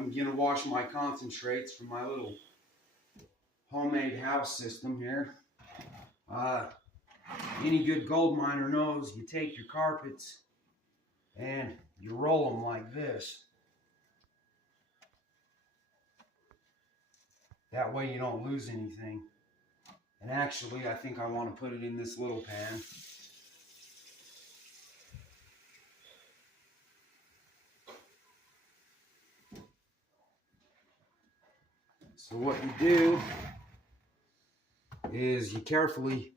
I'm gonna wash my concentrates from my little homemade house system here. Any good gold miner knows you take your carpets and you roll them like this. That way you don't lose anything. And actually, I think I want to put it in this little pan. So what you do is you carefully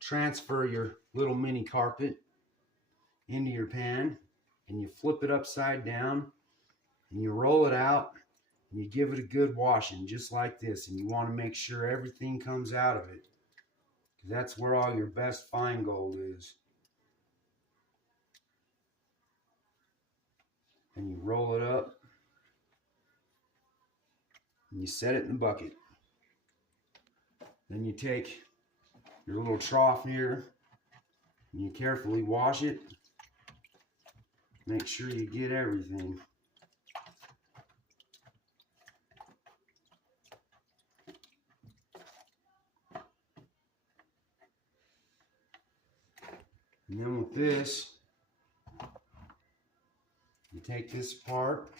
transfer your little mini carpet into your pan, and you flip it upside down, and you roll it out, and you give it a good washing just like this. And you want to make sure everything comes out of it, because that's where all your best fine gold is. And you roll it up and you set it in the bucket. Then you take your little trough here and you carefully wash it. Make sure you get everything. And then with this, you take this apart.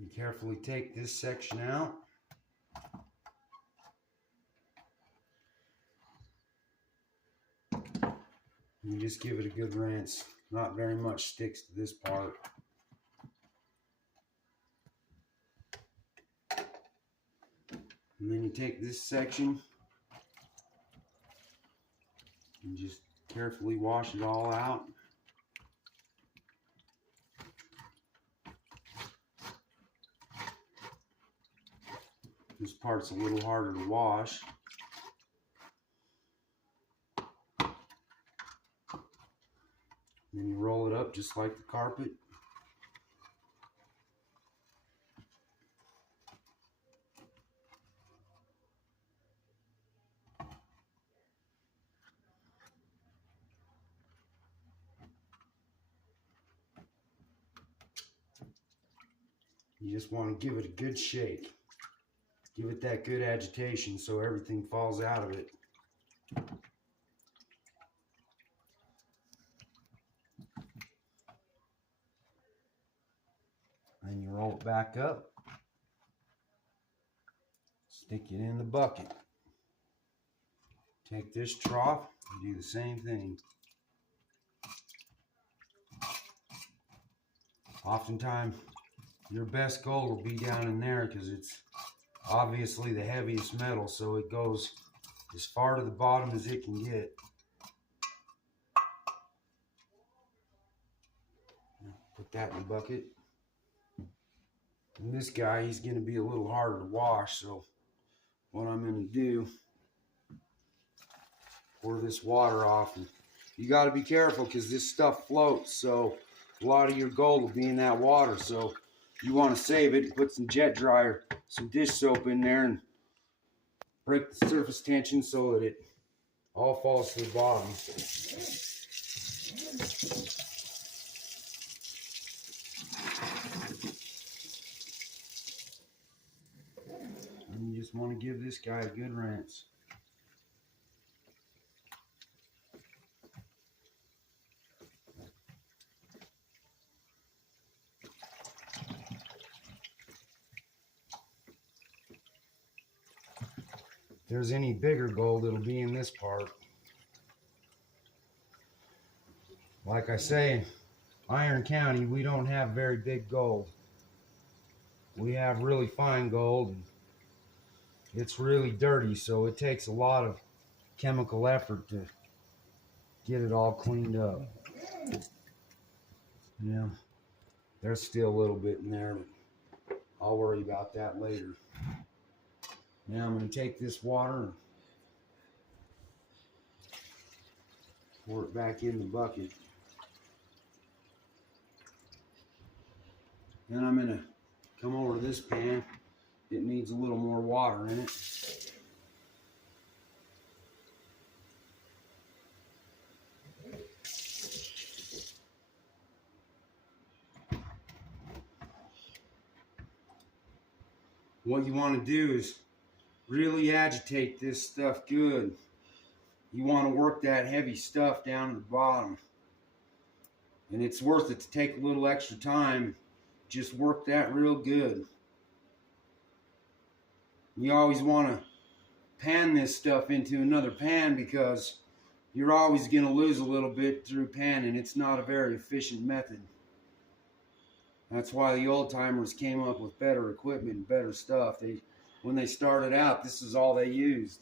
You carefully take this section out. You just give it a good rinse. Not very much sticks to this part. And then you take this section and just carefully wash it all out. This part's a little harder to wash. Then you roll it up just like the carpet. You just want to give it a good shake. Give it that good agitation so everything falls out of it. Then you roll it back up. Stick it in the bucket. Take this trough and do the same thing. Oftentimes, your best gold will be down in there because it's obviously the heaviest metal, so it goes as far to the bottom as it can get. Put that in the bucket. And this guy, he's going to be a little harder to wash, so what I'm going to do, pour this water off. And you got to be careful because this stuff floats, so a lot of your gold will be in that water. So you want to save it and put some jet dryer, some dish soap in there, and break the surface tension so that it all falls to the bottom. And you just want to give this guy a good rinse. If there's any bigger gold, it'll be in this part. Like I say, Iron County, we don't have very big gold. We have really fine gold, and it's really dirty, so it takes a lot of chemical effort to get it all cleaned up. Yeah, there's still a little bit in there, but I'll worry about that later. Now I'm going to take this water and pour it back in the bucket. Then I'm going to come over to this pan. It needs a little more water in it. What you want to do is really agitate this stuff good. You want to work that heavy stuff down to the bottom. And it's worth it to take a little extra time. Just work that real good. You always want to pan this stuff into another pan because you're always going to lose a little bit through panning. It's not a very efficient method. That's why the old timers came up with better equipment and better stuff. When they started out, this is all they used.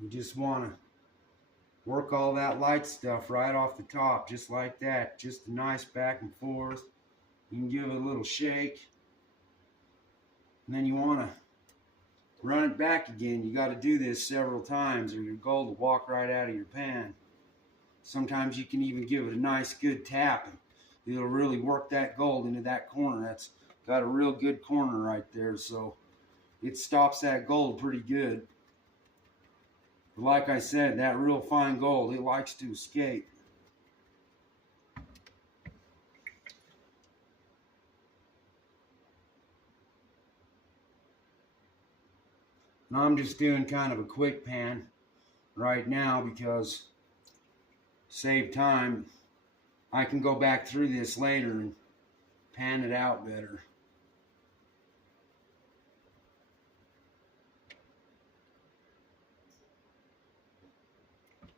You just want to work all that light stuff right off the top, just like that. Just a nice back and forth. You can give it a little shake. And then you want to run it back again. You got to do this several times or your gold will walk right out of your pan. Sometimes you can even give it a nice good tap and it'll really work that gold into that corner. That's got a real good corner right there, so it stops that gold pretty good. But like I said, that real fine gold, it likes to escape. And I'm just doing kind of a quick pan right now because save time. I can go back through this later and pan it out better.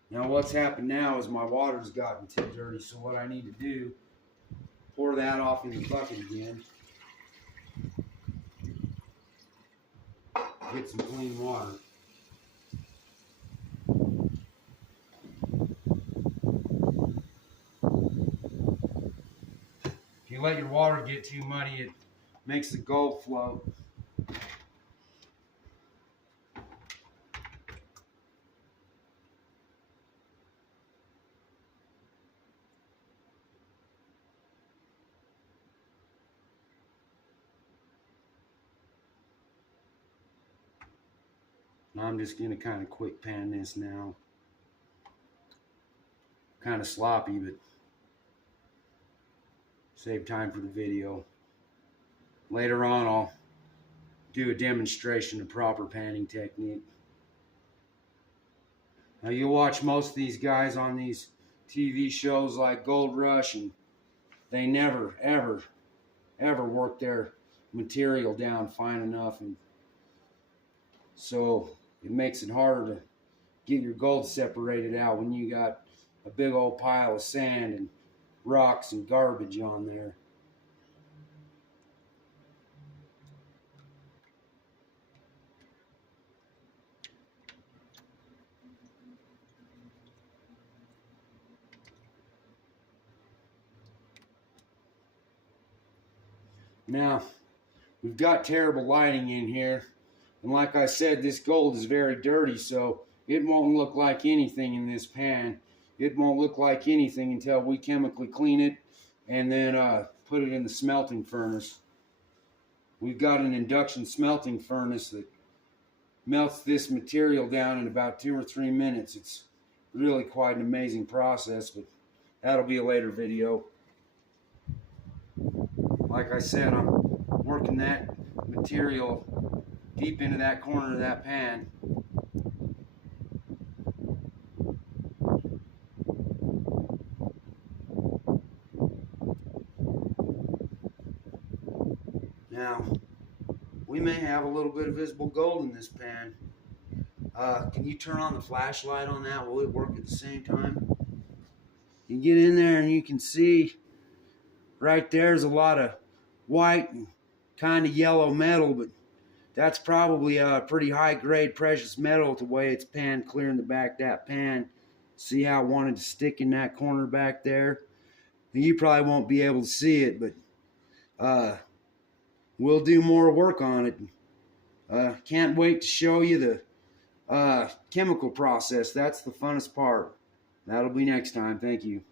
Now what's happened now is my water's gotten too dirty, so what I need to do, pour that off in the bucket again. Get some clean water. If you let your water get too muddy, it makes the gold float. I'm just going to kind of quick pan this now. Kind of sloppy, but save time for the video. Later on, I'll do a demonstration of proper panning technique. Now, you'll watch most of these guys on these TV shows like Gold Rush, and they never, ever, ever work their material down fine enough, and so it makes it harder to get your gold separated out when you got a big old pile of sand and rocks and garbage on there. Now, we've got terrible lighting in here. And like I said, this gold is very dirty, so it won't look like anything in this pan. It won't look like anything until we chemically clean it and then put it in the smelting furnace. We've got an induction smelting furnace that melts this material down in about 2 or 3 minutes. It's really quite an amazing process, but that'll be a later video. Like I said, I'm working that material deep into that corner of that pan. Now, we may have a little bit of visible gold in this pan. Can you turn on the flashlight on that? Will it work at the same time? You get in there and you can see right there's a lot of white and kind of yellow metal, but that's probably a pretty high grade precious metal the way it's panned clear in the back of that pan. See how it wanted to stick in that corner back there? You probably won't be able to see it, but we'll do more work on it. Can't wait to show you the chemical process. That's the funnest part. That'll be next time. Thank you.